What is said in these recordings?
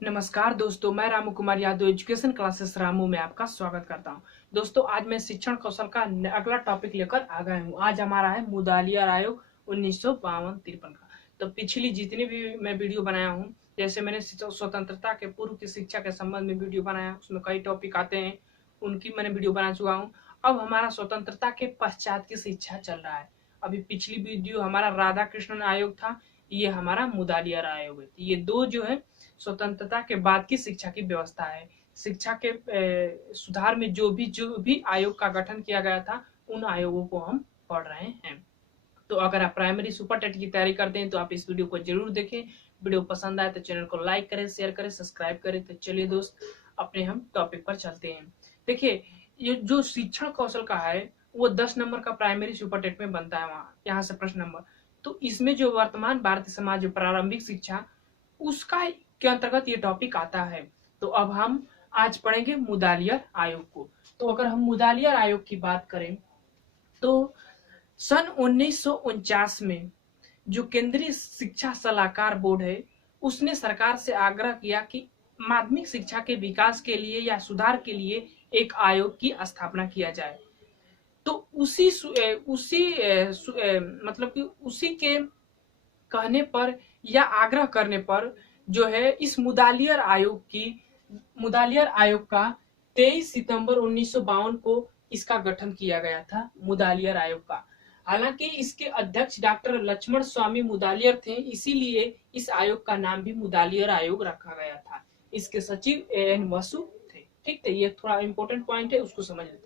नमस्कार दोस्तों, मैं रामू कुमार यादव एजुकेशन क्लासेस रामू में आपका स्वागत करता हूं। दोस्तों, आज मैं शिक्षण कौशल का अगला टॉपिक लेकर आ गया हूं। आज हमारा है मुदालियार आयोग 1952-53 का। तो पिछली जितनी भी मैं वीडियो बनाया हूं, जैसे मैंने स्वतंत्रता के पूर्व की शिक्षा के संबंध में वीडियो बनाया, उसमें कई टॉपिक आते हैं, उनकी मैंने वीडियो बना चुका हूँ। अब हमारा स्वतंत्रता के पश्चात की शिक्षा चल रहा है। अभी पिछली वीडियो हमारा राधा कृष्णन आयोग था, ये हमारा मुदालियार आयोग है। ये दो जो है स्वतंत्रता के बाद की शिक्षा की व्यवस्था है। शिक्षा के सुधार में जो भी आयोग का गठन किया गया था, उन आयोगों को हम पढ़ रहे हैं। तो अगर आप प्राइमरी सुपर टेट की तैयारी करते हैं तो आप इस वीडियो को जरूर देखें। वीडियो पसंद आए तो चैनल को लाइक करें, शेयर करें, सब्सक्राइब करें। तो चलिए दोस्त, अपने हम टॉपिक पर चलते हैं। देखिए, ये जो शिक्षण कौशल का है वो 10 नंबर का प्राइमरी सुपर टेट में बनता है। वहां यहाँ से प्रश्न नंबर, तो इसमें जो वर्तमान भारतीय समाज जो प्रारंभिक शिक्षा, उसका के अंतर्गत ये टॉपिक आता है। तो अब हम आज पढ़ेंगे मुदालियार आयोग को। तो अगर हम मुदालियार आयोग की बात करें तो सन 1949 में जो केंद्रीय शिक्षा सलाहकार बोर्ड है, उसने सरकार से आग्रह किया कि माध्यमिक शिक्षा के विकास के लिए या सुधार के लिए एक आयोग की स्थापना किया जाए। तो मतलब कि उसी के कहने पर या आग्रह करने पर जो है इस मुदालियार आयोग का 23 सितंबर 1952 को इसका गठन किया गया था, मुदालियार आयोग का। हालांकि इसके अध्यक्ष डॉक्टर लक्ष्मण स्वामी मुदालियार थे, इसीलिए इस आयोग का नाम भी मुदालियार आयोग रखा गया था। इसके सचिव एन वसु थे। ठीक है, ये थोड़ा इंपॉर्टेंट पॉइंट है, उसको समझ लेते हैं।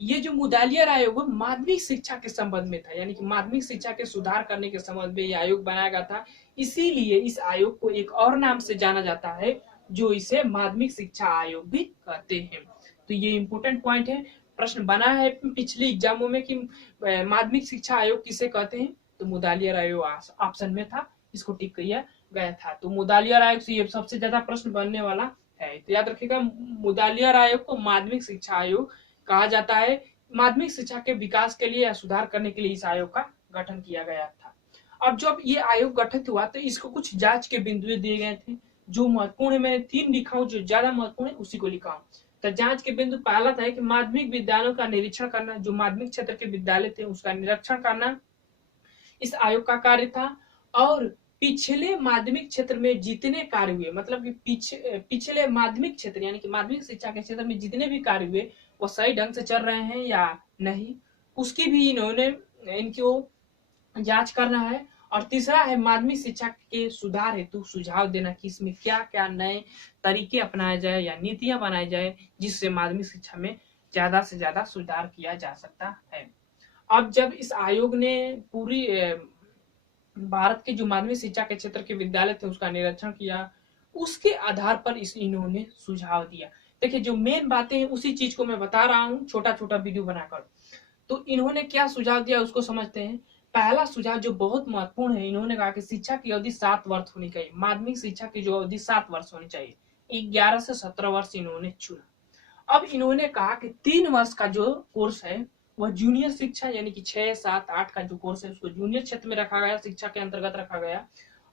ये जो मुदालियार आयोग माध्यमिक शिक्षा के संबंध में था, यानी कि माध्यमिक शिक्षा के सुधार करने के संबंध में यह आयोग बनाया गया था। इसीलिए इस आयोग को एक और नाम से जाना जाता है, जो इसे माध्यमिक शिक्षा आयोग भी कहते हैं। तो ये इंपोर्टेंट पॉइंट है, प्रश्न बना है पिछले एग्जामों में कि माध्यमिक शिक्षा आयोग किसे कहते हैं, तो मुदालियार आयोग ऑप्शन में था, इसको टिक किया गया था। तो मुदालियार आयोग से ये सबसे ज्यादा प्रश्न बनने वाला है। तो याद रखिएगा, मुदालियार आयोग को माध्यमिक शिक्षा आयोग कहा जाता है। माध्यमिक शिक्षा के विकास के लिए या सुधार करने के लिए इस आयोग का गठन किया गया था। अब जब ये आयोग गठित हुआ तो इसको कुछ जांच के बिंदु दिए गए थे जो महत्वपूर्ण है। मैं 3 लिखा हूं, जो ज्यादा महत्वपूर्ण है उसी को लिखा हूं। तो जांच के बिंदु पहला था कि माध्यमिक विद्यालयों का निरीक्षण करना, जो माध्यमिक क्षेत्र के विद्यालय थे उसका निरीक्षण करना इस आयोग का कार्य था। और पिछले माध्यमिक क्षेत्र में जितने कार्य हुए, मतलब कि पिछले माध्यमिक क्षेत्र यानी कि माध्यमिक शिक्षा के क्षेत्र में जितने भी कार्य हुए वो सही ढंग से चल रहे हैं या नहीं, उसकी भी इनको जांच करना है। और तीसरा है माध्यमिक शिक्षा के सुधार हेतु सुझाव देना कि इसमें क्या क्या नए तरीके अपनाए जाए या नीतियां बनाई जाए, जिससे माध्यमिक शिक्षा में ज्यादा से ज्यादा सुधार किया जा सकता है। अब जब इस आयोग ने पूरी भारत के जो माध्यमिक शिक्षा के क्षेत्र के विद्यालय थे उसका निरीक्षण किया, उसके आधार पर इन्होंने सुझाव दिया। देखिए, जो मेन बातें हैं उसी चीज को मैं बता रहा हूँ छोटा छोटा वीडियो बनाकर। तो इन्होंने क्या सुझाव दिया उसको समझते हैं। पहला सुझाव जो बहुत महत्वपूर्ण है, इन्होंने कहा कि शिक्षा की अवधि 7 वर्ष होनी चाहिए। माध्यमिक शिक्षा की जो अवधि 7 वर्ष होनी चाहिए। 11 से 17 वर्ष इन्होंने चुना। अब इन्होंने कहा कि 3 वर्ष का जो कोर्स है वह जूनियर शिक्षा यानी कि 6, 7, 8 का जो कोर्स है उसको जूनियर क्षेत्र में रखा गया, शिक्षा के अंतर्गत रखा गया।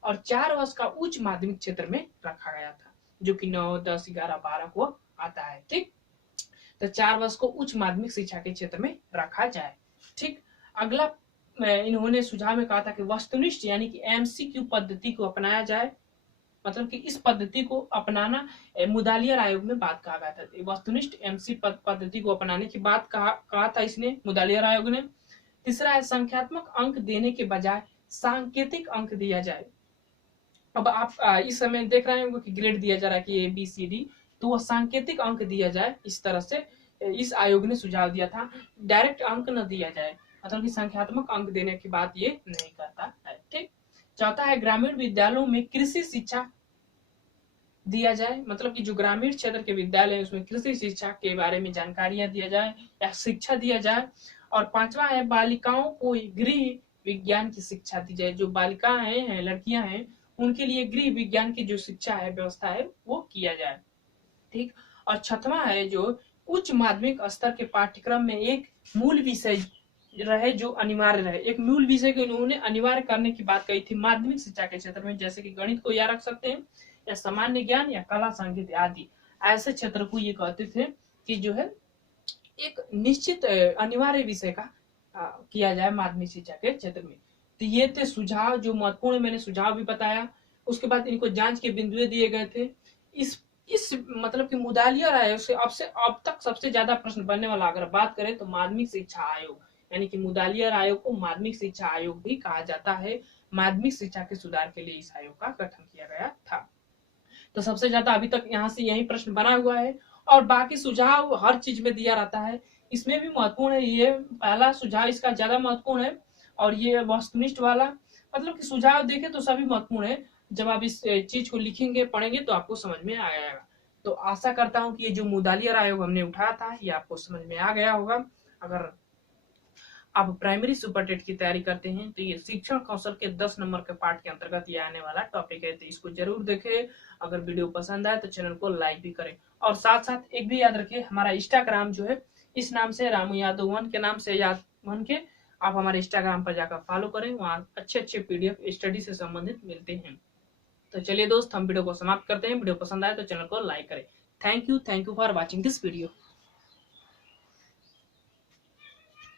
और 4 वर्ष का उच्च माध्यमिक क्षेत्र में रखा गया था, जो कि 9, 10, 11, 12 को आता है। ठीक, तो 4 वर्ष को उच्च माध्यमिक शिक्षा के क्षेत्र में रखा जाए। ठीक, अगला इन्होंने सुझाव में कहा था कि वस्तुनिष्ठ यानी कि एमसीक्यू पद्धति को अपनाया जाए। मतलब कि इस पद्धति को अपनाना मुदालियार आयोग में बात कहा गया था। वस्तुनिष्ठ एमसी पद्धति को अपनाने की बात कहा था इसने, मुदालियार आयोग ने। तीसरा है संख्यात्मक अंक देने के बजाय सांकेतिक अंक दिया जाए। अब आप इस समय देख रहे होंगे कि ग्रेड दिया जा रहा है कि ABCD, तो वह सांकेतिक अंक दिया जाए, इस तरह से इस आयोग ने सुझाव दिया था। डायरेक्ट अंक न दिया जाए, मतलब कि संख्यात्मक अंक देने की बात ये नहीं करता है। ठीक, चौथा है ग्रामीण विद्यालयों में कृषि शिक्षा दिया जाए, मतलब कि जो ग्रामीण क्षेत्र के विद्यालय है उसमें कृषि शिक्षा के बारे में जानकारियां दिया जाए या शिक्षा दिया जाए। और पांचवा है बालिकाओं को गृह विज्ञान की शिक्षा दी जाए। जो बालिकाएं हैं, लड़कियां हैं, उनके लिए गृह विज्ञान की जो शिक्षा है, व्यवस्था है, वो किया जाए। ठीक, और छठवां है जो उच्च माध्यमिक स्तर के पाठ्यक्रम में एक मूल विषय रहे जो अनिवार्य रहे। एक मूल विषय को इन्होंने अनिवार्य करने की बात कही थी माध्यमिक शिक्षा के क्षेत्र में, जैसे कि गणित को याद रख सकते हैं या सामान्य ज्ञान या कला संगीत आदि ऐसे क्षेत्र को ये कहते थे कि जो है एक निश्चित अनिवार्य विषय का किया जाए माध्यमिक शिक्षा के क्षेत्र में। तो ये थे सुझाव जो महत्वपूर्ण, मैंने सुझाव भी बताया। उसके बाद इनको जांच के बिंदु दिए गए थे। इस मतलब कि मुदालियर आयोग से अब तक सबसे ज्यादा प्रश्न बनने वाला अगर बात करें तो माध्यमिक शिक्षा आयोग, यानी कि मुदालियर आयोग को माध्यमिक शिक्षा आयोग भी कहा जाता है। माध्यमिक शिक्षा के सुधार के लिए इस आयोग का गठन किया गया था। तो सबसे ज्यादा अभी तक यहाँ से यही प्रश्न बना हुआ है, और बाकी सुझाव हर चीज में दिया रहता है। इसमें भी महत्वपूर्ण है, ये पहला सुझाव इसका ज्यादा महत्वपूर्ण है, और ये वस्तुनिष्ठ वाला मतलब कि सुझाव देखे तो सभी महत्वपूर्ण है। जब आप इस चीज को लिखेंगे पढ़ेंगे तो आपको समझ में आ जाएगा। तो आशा करता हूँ कि ये जो मुदालियर आयोग हमने उठाया था ये आपको समझ में आ गया होगा। अगर आप प्राइमरी सुपर टेट की तैयारी करते हैं तो ये शिक्षण कौशल के 10 नंबर के पार्ट के अंतर्गत ये आने वाला टॉपिक है, तो इसको जरूर देखें। अगर वीडियो पसंद आए तो चैनल को लाइक भी करें, और साथ साथ एक भी याद रखें, हमारा इंस्टाग्राम जो है इस नाम से रामू यादव 1 के नाम से याद वन के आप हमारे इंस्टाग्राम पर जाकर फॉलो करें, वहाँ अच्छे पीडीएफ स्टडी से संबंधित मिलते हैं। तो चलिए दोस्त, हम वीडियो को समाप्त करते हैं। वीडियो पसंद आए तो चैनल को लाइक करें। Thank you for watching this video.